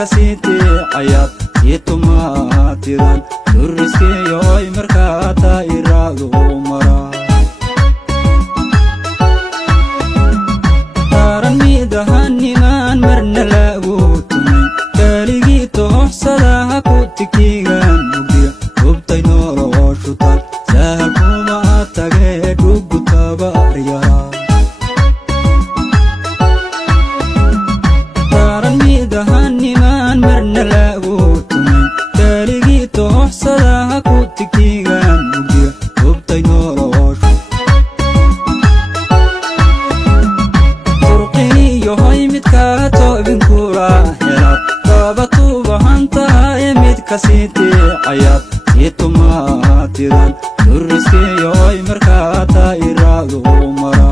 kasite ayat yetumatiran durriske yoy markata irado mara taran midahaniman marna lagutumin kaligi tohsada hakutikigan mugdiya ubtay noloshutan sahal kuma tage dugutaba riyara marna lagutumin kaligi tohsada hakutikigan mugdiya ubtay noloshu turqiyo hay midka toobin kula helad tabatuba hanta mid kasite ayad yetumatiran durriske yoy markata irado mara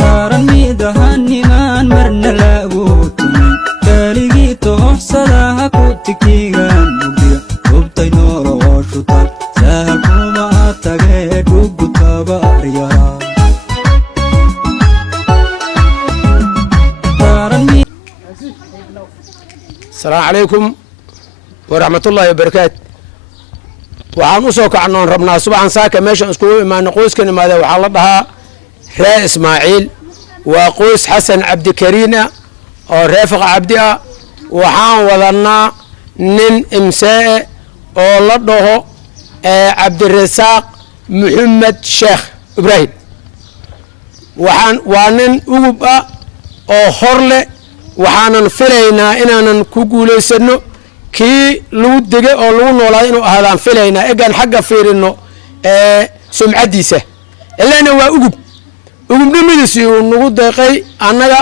taran midahaniman marna lagutumin kaligi tohsada hakutikigan mugdiya ubtay noloshutan sahal kuma tage dugutaba riyara السلام عليكم ورحمة الله وبركاته. وعن أسوك عنون ربنا سبحان ساكا ماشا اسكوه ما نقوس كن ماذا وحالتها راء إسماعيل وقوس حسن عبد كرينا أو رافق عبدها وحان وظنا نن إمساء أو لده عبد الرزاق محمد شيخ إبراهيم وحان أوبا أو خرلة waxaanan filaynaa inaanan ku guulaysano kii lagu degay oo lagu noolaaday inuu ahaadaan filaynaa egaan xagga fiirino sumcadiisa ilaana waa ugubnimadiisii uu nagu deeqay annaga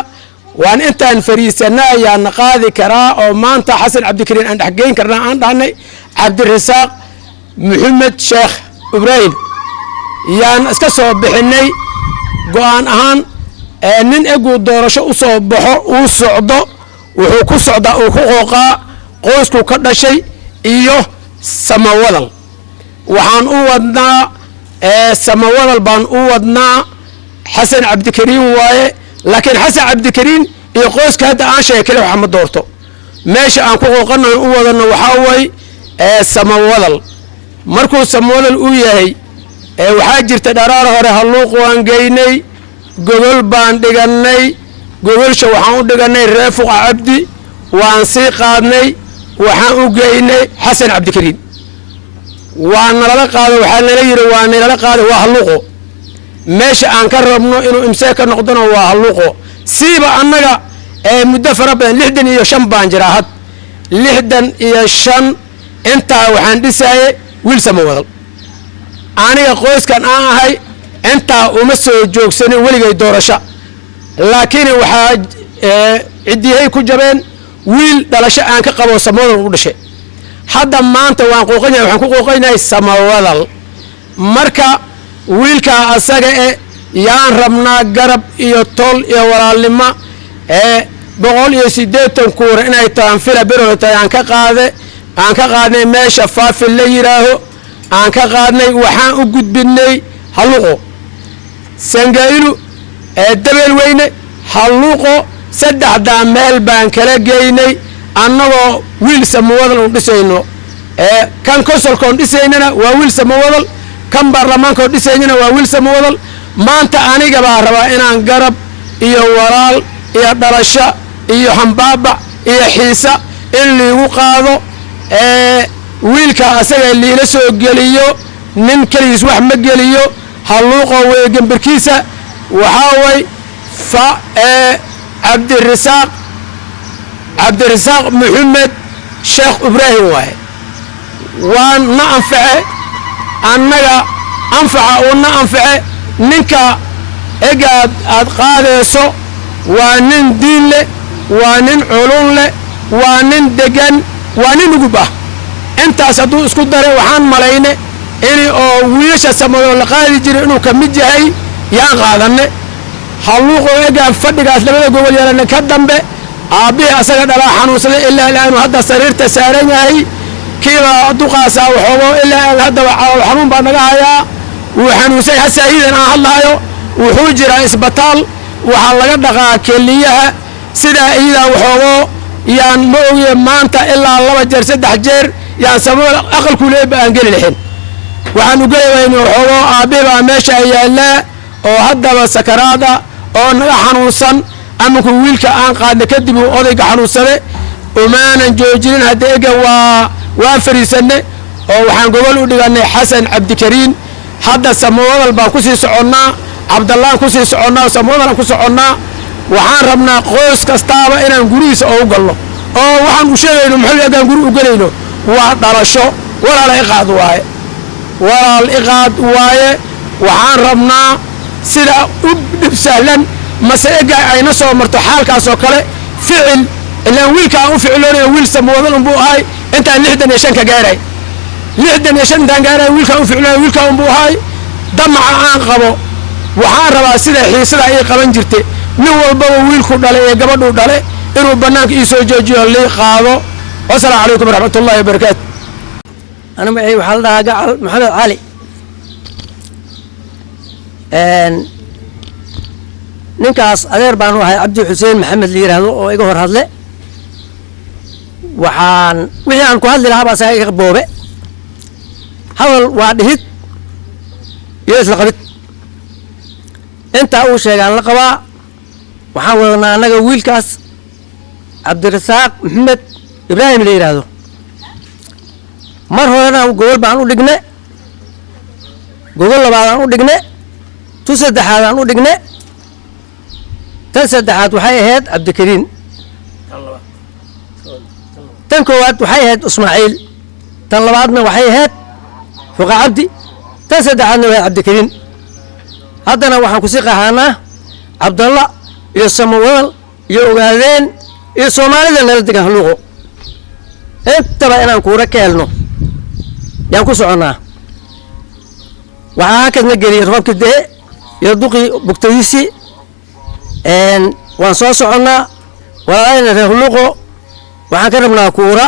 waan intaan fariisana ayaan qaadi karaa oo maanta xasan cabdikariin aan dhexgeyn karnaa aan dhahnay cabdirasaaq maxamed sheekh ibraahim yaan iska soo bixinay go'aan ahaan nin egu doorasho u soo baxo uu socdo wuxuu ku socdaa uu ku qooqaa qoysku ka dhashay iyo samawadal waxaan u wadnaa samawadal baan u wadnaa xasan cabdikariin waaye laakiin xasan cabdikariin iyo qoyska hadda aan sheegay kale waxa ma doorto meesha aan ku qooqanayn u wadano waxaa way samawadal markuu samawadal u yahay waxaa jirta dharaar hore halluuq waan geynay gogol baan dhiganay gogolsha waxaan u dhiganay reefuqa cabdi waan sii qaadnay waxaan u geynay xasan cabdikariin waa nalala qaado waxaa nala yidhi waa nalala qaado waa halluuqo meesha aan ka rabno inuu imsee ka noqdona waa halluuqo siiba annaga muddo fara badan 65 baan jiraa had 65 intaa waxaan dhisaayay wiil samawadal aniga qoyskan aan ahay intaa uma soo joogsanin weligay doorasho laakiin waxaa cidiyahay ku jabeen wiil dhalasho aan ka qabo samawadal u dhashay hadda maanta waxaan ku qooqaynahay samawadal marka wiilka asaga yaan rabnaa garab iyo tol iyo walaalnimo 180 kuura inay taan fila birota aan ka qaadnay meesha faafil la yiraaho aan ka qaadnay waxaan u gudbinay halluuqo sangailu dabeel weyne halluuqo saddexdaa meel baan kala geynay annagoo wiil samawadal u dhisayno kan konsolkoon dhisaynana waa wiil samawadal kan baarlamaankoon dhisaynana waa wiil samawadal maanta aniga baa rabaa inaan garab iyo walaal iyo dhalasho iyo hambaabac iyo xiisa in liigu qaado wiilka asaga liila soo geliyo nin keligiis wax ma geliyo halluuqo way gambarkiisa waxaa way cabdirasaaq maxamed sheekh ibraahim waaye waan na anface annaga anfaca uu na anface ninka egaad aad qaadayso waa nin diin leh waa nin culun leh waa nin degan waa nin ugub ah intaas hadduu isku daray waxaan malayne in oo wiilasha samawadal la qaadi jiray inuu ka mid yahay yaan qaadanne halluuqo egaan fadhigaas labada gobol yeelana ka dambe aabbihi asaga dhalaa xanuunsaday ilaa ilaanu hadda sariirta saaran yahay kiiba duqaasaa waxoogo ilaa haddaba xanuun baa naga hayaa wuu xanuunsay hasaahidan aan hadlaayo wuxuu jiraa isbitaal waxaa laga dhaqaa keliyaha sidaa iidaa waxoogoo yaan ma ogiye maanta ilaa 2 jeer 3 jeer yaan samada aqalku leeba aan geli lahayn waxaan u gelaynaa waxoogoo aabiba meesha yaallaa oo haddaba sakaraada oo naga xanuunsan ama ku wiilka aan qaadna kadib uu odayga xanuunsade umaanan joojinin hadda ega waa fariisanne oo waxaan gobol u dhiganay xasan cabdikariin hadda samawada baan ku sii soconnaa cabdallaan ku sii soconnaa samawada ku soconnaa waxaan rabnaa qoys kastaaba inaan gurigiisa oo u galno oo waxaan u sheegayno maxay egaan guri u galayno waa dhalasho walaal iqaad waaye waxaan rabnaa sida u dhib sahlan mas'aga ayna soo marto xaalkaas oo kale ficil ilaa wiilka aan u ficiloonayo wiil samawada buu ahay intaan 65 ka gaaray 65 tan gaaray wiilka u ficiloonayo wiilka buu ahay damaca aan qabo waxaan rabaa sida xiisada ay qaban jirtay nin walba wiilku dhalay ee gabadhu dhalay inuu banaanka ii soo joojiyo lii qaado wassalaamu calaykum waraxmatullaahi wabarakaatu أنا معي وحال محمد علي ninkaas adeer baan u ahay cabdi xuseen maxamed la yiraahdo oo iga hor hadle waxaan wixii aan ku hadli lahaa baa saga iga boobe hadal waa dhihid iyo isla qabid inta uu sheegaan la qabaa waxaan wadanaa annaga wiilkaas cabdirasaaq maxamed ibraahim la yiraahdo mar horena gobol baan u dhigne gobol labaadaan u dhigne tu saddexaadaan u dhigne tan saddexaad waxay ahayd cabdikariin tan koowaad waxay ahayd ismaaciil tan labaadna waxay ahayd fuqa cabdi tan saddexaadna waa cabdikariin haddana waxaan ku sii qahaanaa cabdalla iyo samawadal iyo ogaadeen iyo soomaalida nala degan haluuqo intaba inaan kuura ka helno yaan ku soconnaa waxaa hakadna geliyay roobkii dee iyo duqii bugtadiisii waan soo soconnaa walaalayna reer huluuqo waxaan ka rabnaa kuura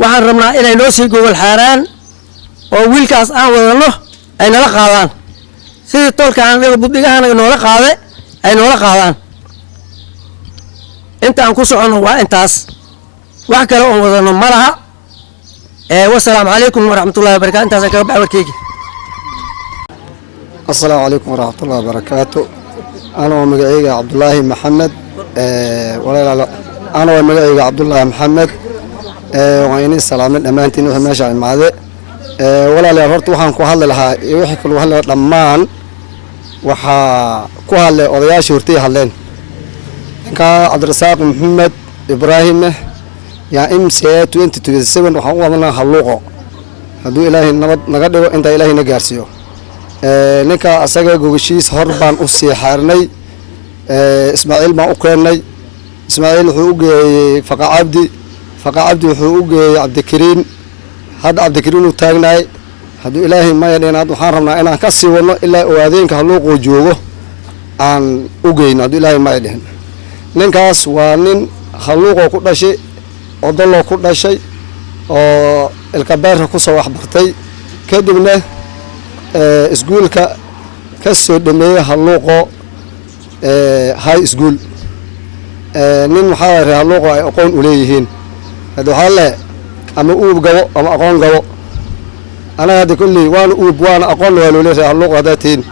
waxaan rabnaa inay noo sii gogol xaaraan oo wiilkaas aan wadanno ay nala qaadaan sidii tolka anaga buddigahana noola qaade ay noola qaadaan inta aan ku soconno waa intaas wax kale oon wadanno ma laha wasalaamu calaykum waraxmatullahi wabarakatu intaasaan kaga baxa warkeygi السلام عليكم ورحمة الله وبركاته أنا ومقعيق عبد الله محمد أنا ومقعيق عبد الله محمد وعيني السلام الأمانتين وهماشا المعادة ولا لا هرت وحان كوهال لها يوحي كل وهال لمان وحا كوهال أضياء شورتي هالين كا عبد الرزاق محمد إبراهيم يا MC 2027 وحان وضنا هاللوغو هدو إلهي نقدر انت إلهي نقارسيو ninka asaga gogashiis hor baan u sii xaarnay ismaaciil baan u keennay ismaaciil wuxuu u geeyey faqa cabdi wuxuu u geeyey cabdikariin hadda cabdikariin uu taagnaay hadduu ilaahay maya dhinaad waxaan rabnaa inaan ka sii wadno ilaa owaadeenka haluuqoo joogo aan u geyno hadduu ilaahay maya dhihin ninkaas waa nin haluuqoo ku dhashay odoloo ku dhashay oo ilkabeerka kusoo waxbartay kadibna iskuulka ka soo dhameeyay haluuqo high school nin waxaa reer haluuqo ay aqoon u leeyihiin hadda waxaa le ama uub gabo ama aqoon gabo anaga hadda kolley waana uub waana aqoon waa loo leeyahay haluuqo haddaa tihiin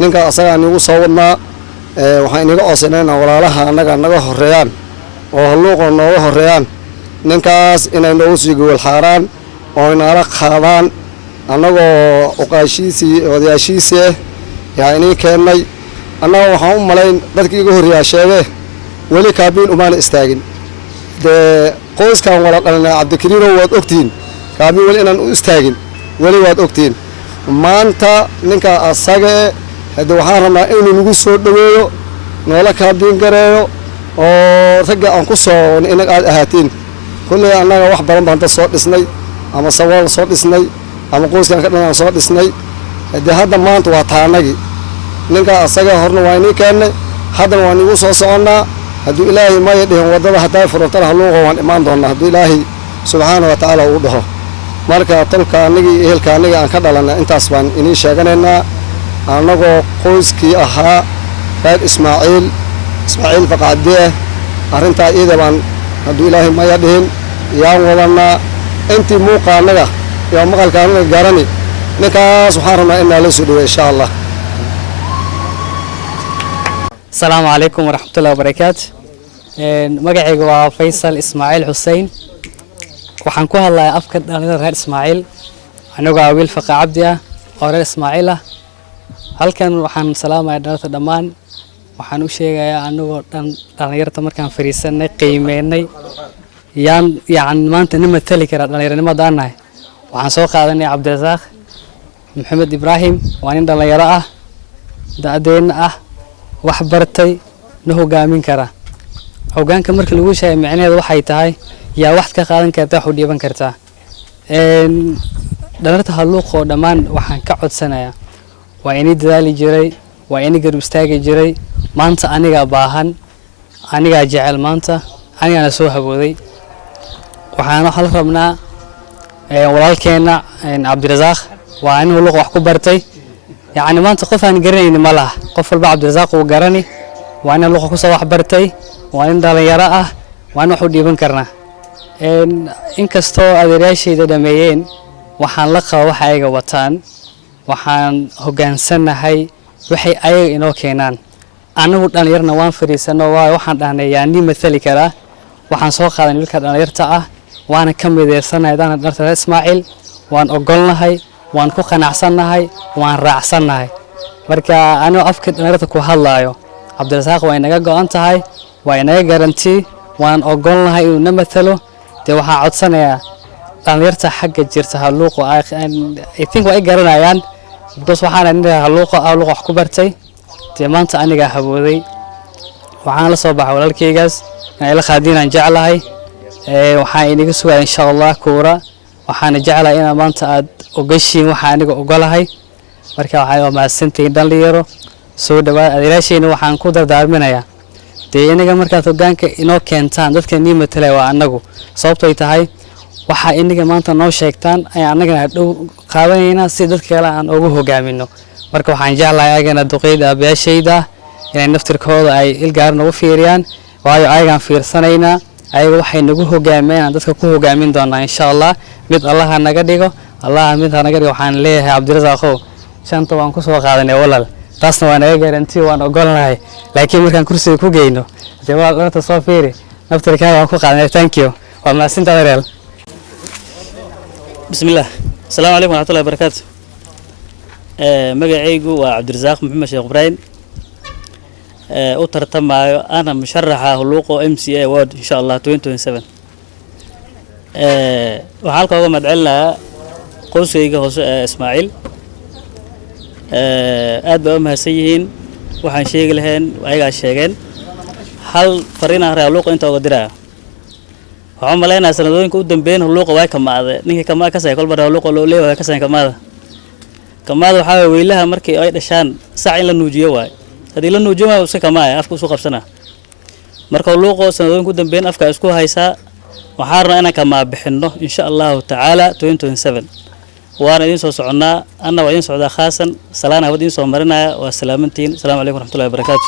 ninka asagaa nigu soo wadnaa waxaan inaga codsanaynaa walaalaha annaga naga horeeyaan oo haluuqo nooga horeeyaan ninkaas inay noogu sii gogol xaaraan oo inala qaadaan annagoo uqaashiisii odayaashiisii ah yaa inii keennay annaga waxaan u malayn dadkii iga horreeyaa sheege weli kaabiin umaana istaagin dee qoyskan wala dhalinay cabdikariinow waad ogtihiin kaabiin weli inaan u istaagin weli waad ogtihiin maanta ninka asagae hadde waxaan rabnaa inuu nagu soo dhoweeyo noola kaabiin gareeyo oo ragga aan ku soo inag aad ahaatiin kulley annaga wax badan baan dad soo dhisnay ama sawaal soo dhisnay ama qoyskan ka dhanaan soo dhisnay haddii hadda maanta waa taanagii ninkaa asaga horna waa inii keennay haddana waan igu soo soconnaa hadduu ilaahay maya dhihin waddada hadday furantana haluuqo waan imaan doonnaa hadduu ilaahay subxaana wa tacaala uu dhaho marka tolka annagii iyo ehelka annagii aan ka dhalannay intaas baan inii sheeganaynaa annagoo qoyskii ahaa reer ismaaciil faqacadee arrintaa iyada baan hadduu ilaahay maya dhihin yaan wadannaa intii muuqaanaga iyo maqalkaanaga garani ninkaas waxaan rabnaa inaa la soo dhaweey insha allah. asalaamu calaykum waraxmatullahi wabarakaatu. magacayga waa Faysal Ismaaciil Xuseen. waxaan ku hadlayaa afka dhalinyarada reer Ismaaciil anigoo ah wiil Faqa Cabdi ah oo reer Ismaaciil ah. halkan waxaan salaamayaa dhalinyarada dhammaan. waxaan u sheegayaa anigoo dhalinyarada markaan fariisanay qiimeynay yaan maanta nima tali kara dhalinyaranimada aan nahay. waxaan soo qaadanay Cabdirasaaq Maxamed Ibraahim waa nin dhalinyaro ah da'deena ah wax bartay na hogaamin kara. hoggaanka marka lagu sheegay macnaheedu waxay tahay yaa wax ka qaadan karta wax u dhiiban kartaa. dhalinyarada haluuqoo dhammaan waxaan ka codsanayaa waa inay dadaali jiray waa inay garab istaagi jiray maanta anigaa baahan anigaa jecel maanta anigaana soo hagooday. waxaan hal rabnaa walaalkeena Cabdirasaaq waa inuu luq wax ku bartay yacni maanta qof aan garanaynin ma laha qof walba Cabdirasaaq uu garani waa inuu luq ku soo wax bartay waa in dhalinyaro ah waa in wax u dhiiban karnaa. inkastoo adeerayaashayda dhameeyeen waxaan la qaba waxa ayaga wataan waxaan hoggaansanahay waxay ayaga inoo keenaan. anagu dhalinyarna waan fariisano waxaan dhahnay yaa nii matali karaa waxaan soo qaadanay wiilka dhalinyarta ah waana ka mideysanahay dana dharta Ismaaciil waan ogolnahay waan ku qanacsanahay waan raacsanahay. marka anoo afka dhalinyarta ku hadlaayo Cabdirasaaq waa inaga go'an tahay waa inaga garantii waan ogolnahay inuu na matalo. dee waxaan codsanayaa dhalinyarta xagga jirta haluuqo I think waa ay garanayaan bas waxaan aniga haluuqo wax ku bartay dee maanta aniga habooday waxaan la soo baxay walaalkaygaas inay la qaadinaan jeclahay. waxaan inaga sugaa insha Allah kuura waxaan jeclahay in maanta aad ogashiin waxa aniga ogolahay. marka waxaan mahadsantahay dhalinyaro soo dhawaad adeeraashayna waxaan ku dardaarminayaa dee inaga markaad hoggaanka inoo keentaan dadka nii matalay waa anagu sababtoo ay tahay waxa inaga maanta noo sheegtaan ayaan anagana dhow qaadanaynaa si dadka kale aan ugu hogaamino. marka waxaan jeclahay ayagana duqeyda abaashayda inay naftirkooda ay ilgaar nagu fiiriyaan waayo ayagaan fiirsanaynaa ayaga waxay nagu hogaaminayaan dadka ku hogaamin doonaa insha Allah mid Allah naga dhigo mid naga dhigo. waxaan leeyahay Cabdirasaaqo shanta waan ku soo qaadanay walaal taasna waa naga garantii waan ogolnahay laakiin markaan kursiga ku geyno dee waa dharta soo fiiri naftirkaaga waan ku qaadanay. thank you waa mahadsantahay reer. bismillaah asalaamu calaykum waraxmatullahi wabarakaatu. magacaygu waa Cabdirasaaq Maxamed Sheekh Ibraahim u tartamayo ana musharaxa huluuqo MCA award insha Allah 2027. waxaan halka uga madcelinayaa qoyskayga hoose Ismaaciil aad bay u mahadsan yihiin waxaan sheegi lahayn ayagaa sheegeen hal fariinaan reer huluuqo inta uga diraya. waxaan maleynayaa sanadooyinka u dambeeyeen huluuqo way kamaade ninkii kamaa ka say kolba reer huluuqo loo leeyahay ka say kamaada waxaa weylaha markii ay dhashaan sac in la nuujiyo waay haddii la nuujiyo waa iska kamaaya afka isu qabsanaa. marka huluuqo sanadooyinka u dambeeyeen afka isku haysaa waxaan rabnaa inaan kamaa bixinno insha Allahu tacaala 2027. waana idin soo soconnaa anna waa idin socdaa khaasan salaana waa idin soo marinaya waa salaamantiin. asalaamu calaykum waraxmatullahi wabarakaatu.